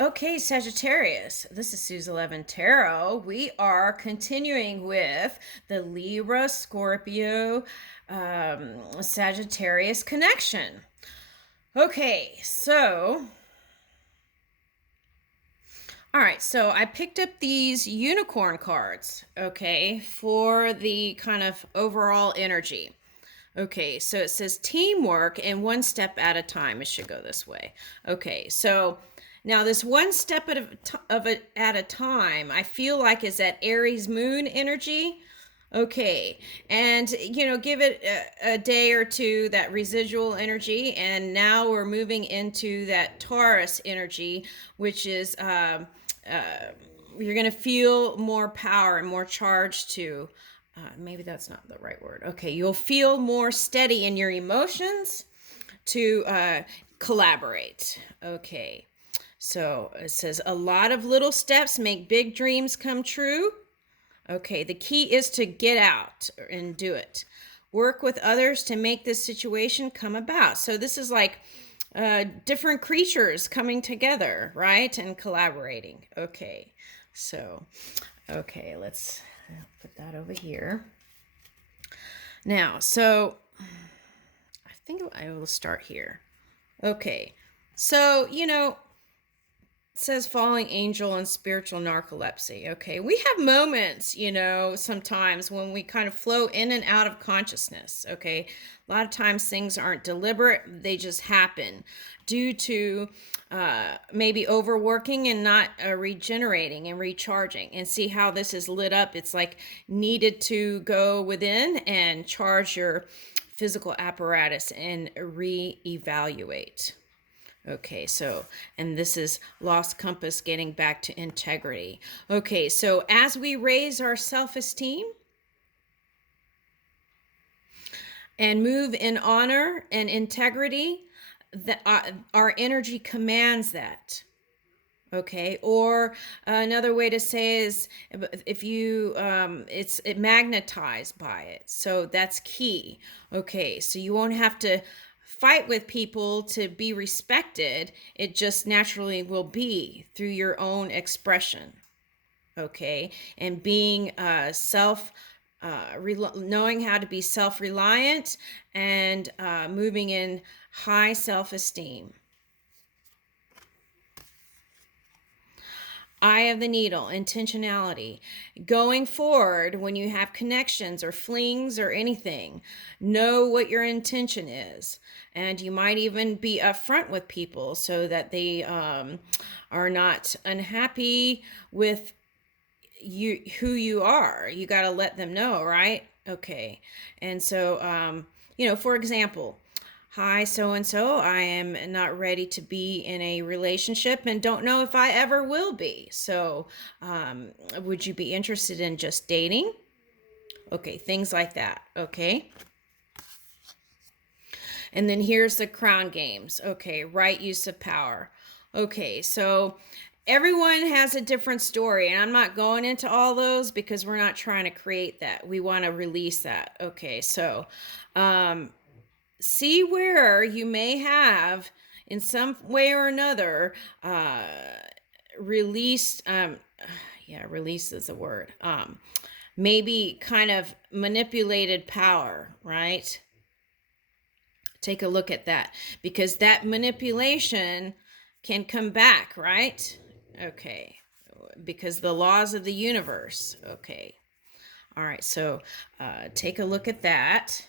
Okay, Sagittarius, this is Sue's 11 Tarot. We are continuing with the Libra Scorpio Sagittarius connection. Okay, all right, so I picked up these unicorn cards, okay, for the kind of overall energy. Okay, so it says teamwork and one step at a time. It should go this way. Okay, so now this one step at a time, I feel like is that Aries moon energy. Okay, and give it a day or two, that residual energy, and now we're moving into that Taurus energy, which is uh, you're going to feel more power and more charge to. Maybe that's not the right word. Okay, you'll feel more steady in your emotions to collaborate. Okay, so it says a lot of little steps make big dreams come true. Okay, the key is to get out and do it. Work with others to make this situation come about. So this is like different creatures coming together, right? And collaborating. Okay, so, okay, let's put that over here. Now, so I think I will start here. Okay, so, says falling angel and spiritual narcolepsy. Okay, we have moments, sometimes when we kind of flow in and out of consciousness. Okay, a lot of times things aren't deliberate, they just happen due to maybe overworking and not regenerating and recharging. And see how this is lit up. It's like needed to go within and charge your physical apparatus and reevaluate. Okay, so, and this is lost compass, getting back to integrity. Okay, so as we raise our self-esteem and move in honor and integrity, our energy commands that. Okay, or another way to say is if you it magnetized by it, so that's key. Okay, so you won't have to fight with people to be respected. It just naturally will be through your own expression. Okay, and being knowing how to be self-reliant and moving in high self-esteem. Eye of the needle, intentionality. Going forward, when you have connections or flings or anything, know what your intention is. And you might even be upfront with people so that they are not unhappy with you, who you are. You got to let them know, right? Okay. And so, for example, hi, so and so, I am not ready to be in a relationship and don't know if I ever will be. So, would you be interested in just dating? Okay, things like that. Okay. And then here's the crown games. Okay, right use of power. Okay, so everyone has a different story, and I'm not going into all those because we're not trying to create that. We want to release that. Okay, so see where you may have, in some way or another, released. Release is a word. Maybe kind of manipulated power, right? Take a look at that, because that manipulation can come back, right? Okay, because the laws of the universe. Okay, all right, so take a look at that.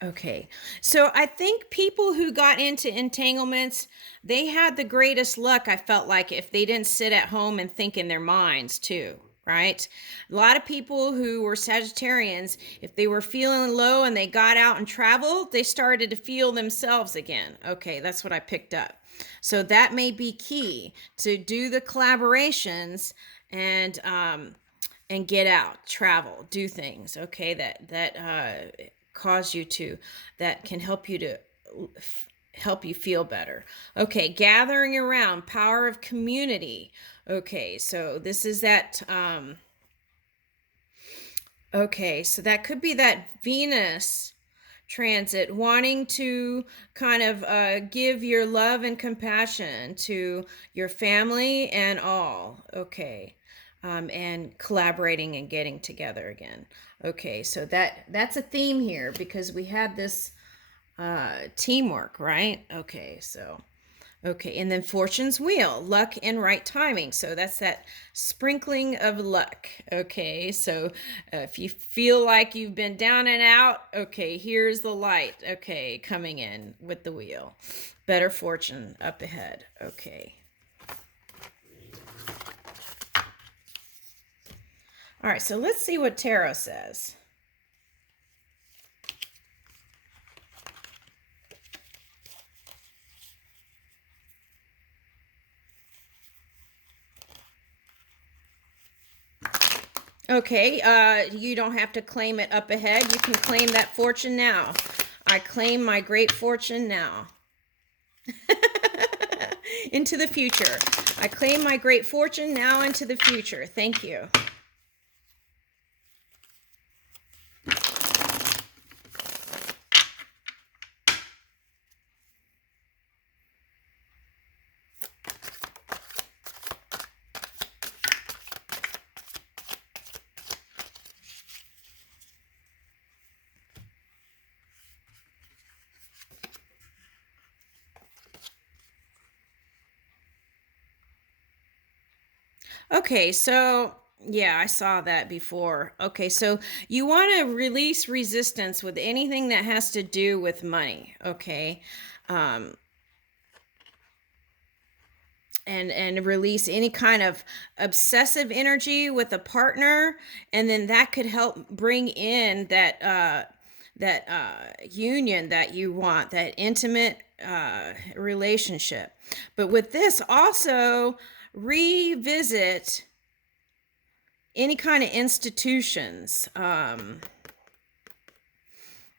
Okay, so I think people who got into entanglements, they had the greatest luck. I felt like if they didn't sit at home and think in their minds too, right? A lot of people who were Sagittarians, if they were feeling low and they got out and traveled, they started to feel themselves again. Okay, that's what I picked up. So that may be key to do the collaborations and get out, travel, do things. Okay, that cause you to, that can help you to help you feel better. Okay, gathering around, power of community. Okay, so this is that okay, so that could be that Venus transit, wanting to kind of give your love and compassion to your family and all. Okay. And collaborating and getting together again. Okay, so that's a theme here because we had this teamwork, right? Okay, so okay, and then fortune's wheel, luck and right timing. So that's that sprinkling of luck. Okay, so if you feel like you've been down and out, okay, here's the light. Okay, coming in with the wheel. Better fortune up ahead. Okay. All right, so let's see what tarot says. Okay, you don't have to claim it up ahead. You can claim that fortune now. I claim my great fortune now. Into the future. I claim my great fortune now into the future. Thank you. Okay, so yeah, I saw that before. Okay, so you want to release resistance with anything that has to do with money. Okay. Um, and release any kind of obsessive energy with a partner, and then that could help bring in that union that you want, that intimate relationship. But with this also revisit any kind of institutions.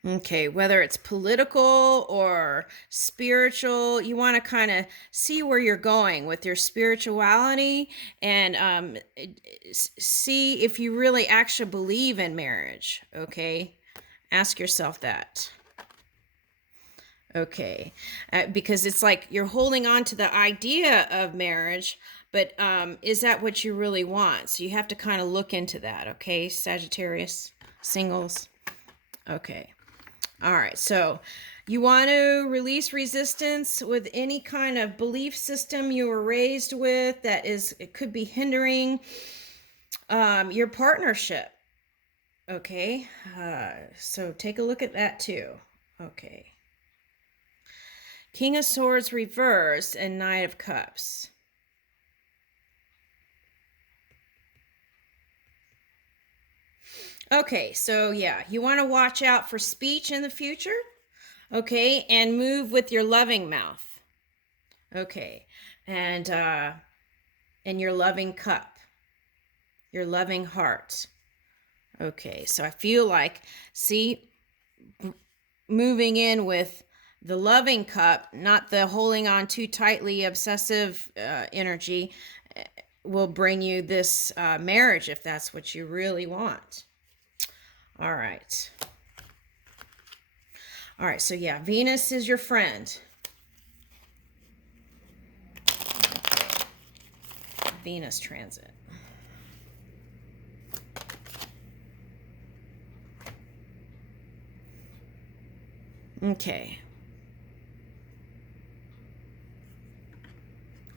Okay, whether it's political or spiritual, you want to kind of see where you're going with your spirituality, and see if you really actually believe in marriage. Okay, ask yourself that. Okay, because it's like you're holding on to the idea of marriage, but is that what you really want? So you have to kind of look into that. Okay, Sagittarius singles. Okay. All right, so you want to release resistance with any kind of belief system you were raised with that it could be hindering your partnership. Okay, so take a look at that too. Okay. King of Swords reversed and Knight of Cups. Okay, so yeah, you want to watch out for speech in the future. Okay, and move with your loving mouth. Okay, and your loving cup, your loving heart. Okay, so I feel like, see, moving in with the loving cup, not the holding on too tightly obsessive energy, will bring you this marriage if that's what you really want. All right. All right, so yeah, Venus is your friend. Okay. Venus transit. Okay.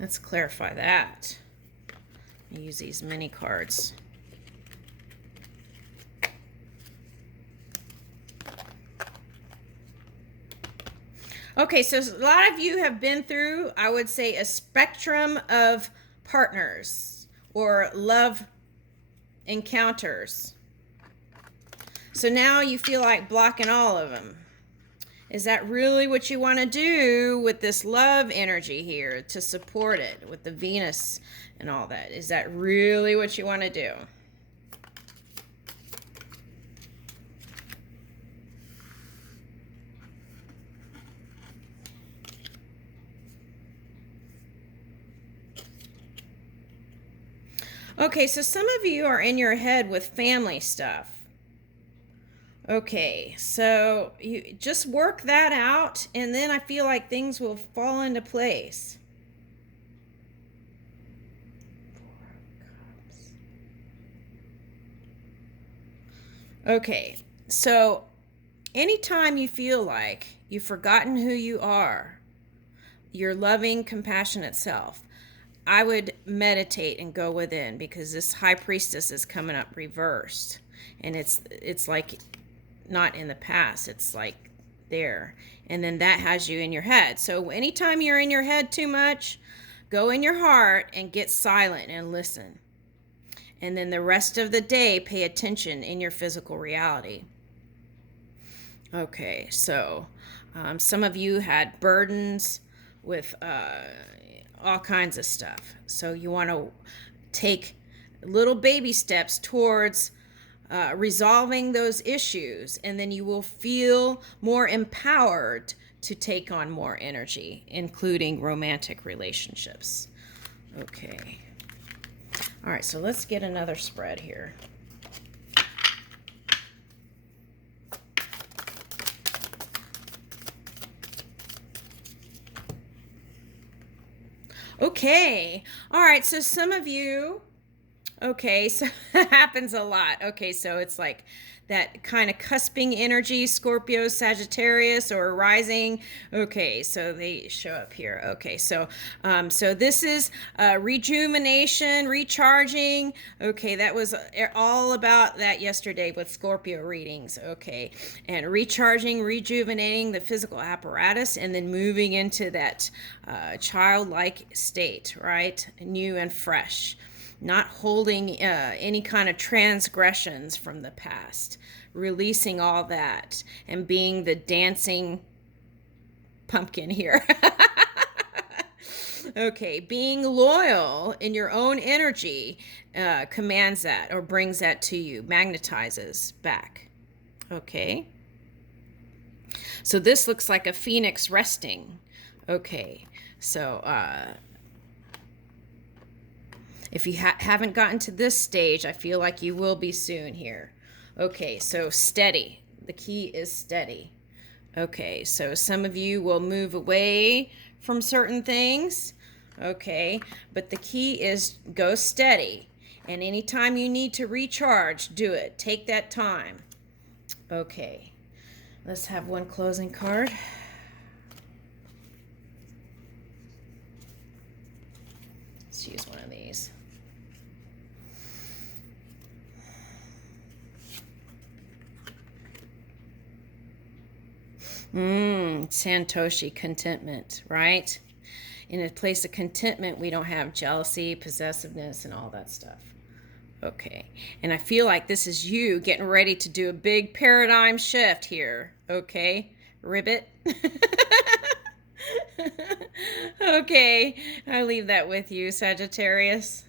Let's clarify that. I use these mini cards. Okay, so a lot of you have been through, I would say, a spectrum of partners or love encounters. So now you feel like blocking all of them. Is that really what you want to do with this love energy here to support it with the Venus and all that? Is that really what you want to do? Okay, so some of you are in your head with family stuff. Okay, so you just work that out, and then I feel like things will fall into place. Okay, so anytime you feel like you've forgotten who you are, your loving, compassionate self, I would meditate and go within, because this high priestess is coming up reversed, and it's like not in the past, it's like there, and then that has you in your head. So anytime you're in your head too much, go in your heart and get silent and listen, and then the rest of the day pay attention in your physical reality. Okay, so some of you had burdens with all kinds of stuff. So you want to take little baby steps towards resolving those issues, and then you will feel more empowered to take on more energy, including romantic relationships. Okay. All right, so let's get another spread here. Okay. All right. So some of you, okay, so that happens a lot. Okay, so it's like that kind of cusping energy, Scorpio, Sagittarius, or rising. Okay, so they show up here. Okay, so so this is rejuvenation, recharging. Okay, that was all about that yesterday with Scorpio readings. Okay, and recharging, rejuvenating the physical apparatus, and then moving into that childlike state, right? New and fresh. Not holding any kind of transgressions from the past, releasing all that, and being the dancing pumpkin here. Okay, being loyal in your own energy commands that, or brings that to you, magnetizes back. Okay, so this looks like a phoenix resting. Okay, so if you haven't gotten to this stage, I feel like you will be soon here. Okay, so steady. The key is steady. Okay, so some of you will move away from certain things. Okay, but the key is go steady. And anytime you need to recharge, do it. Take that time. Okay, let's have one closing card. Let's use one of these. Santoshi, contentment, right? In a place of contentment, we don't have jealousy, possessiveness, and all that stuff. Okay, and I feel like this is you getting ready to do a big paradigm shift here. Okay, ribbit. Okay, I leave that with you, Sagittarius.